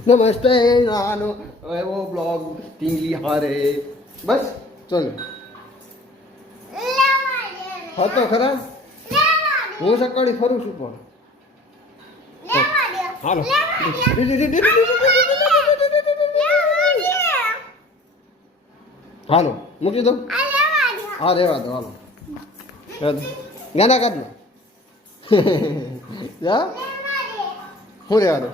નમસ્તે નાનો એવો બ્લોગ ટીંગલી હારે બસ ચલો હતો ખરા હું સકાળી ફરું છું પણ હાલો હાલો મૂકી દો હા રેવા દો હાલો ગાના કાઢ ને યા હું રેવા દો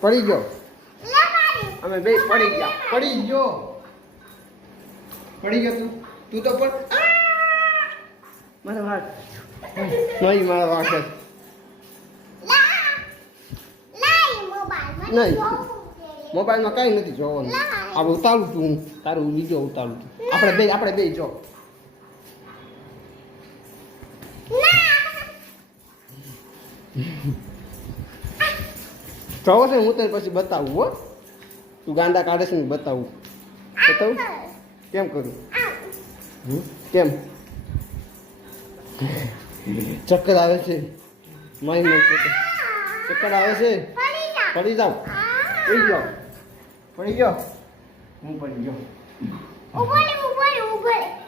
પડી ગયો અમે બે પડી ગયો તું તો પણ મારા વાત નહીં મારા વાત નહીં મોબાઈલમાં કાંઈ નથી જોવાનું આપણે ઉતારું છું હું તારું વિડીયો ઉતારું છું આપણે બે જો જોવો છે હું તને પછી બતાવું હો તું ગાંડા કાઢે છે ને બતાવું કેમ કરું કેમ ચક્કર આવે છે માઇન્ડ ચક્કર આવે છે પડી જાવ પડી ગયો હું પડી ગયો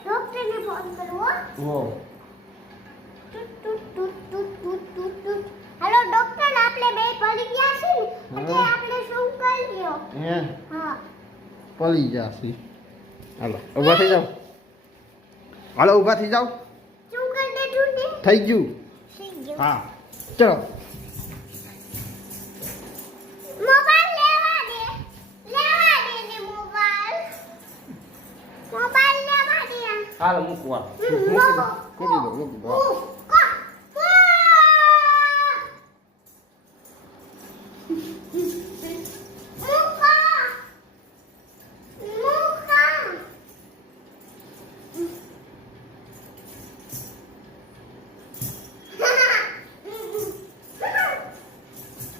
ડોક્ટરને ફોન કરવો હો હેલો ડોક્ટર આપણે બે પડી ગયા છે એટલે આપણે શું કર્યો હે હા પડી ગયા છે હાલો ઊભા થઈ જાવ શું કરી દેતું ને થઈ ગયું હા ચલો મોબાઈલ લેવા દે ને મોબાઈલ લેવા દે હાલો મૂકવા મૂકી દો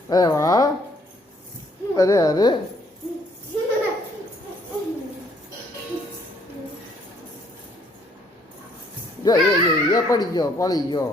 અરે વાહ અરે પડી ગયો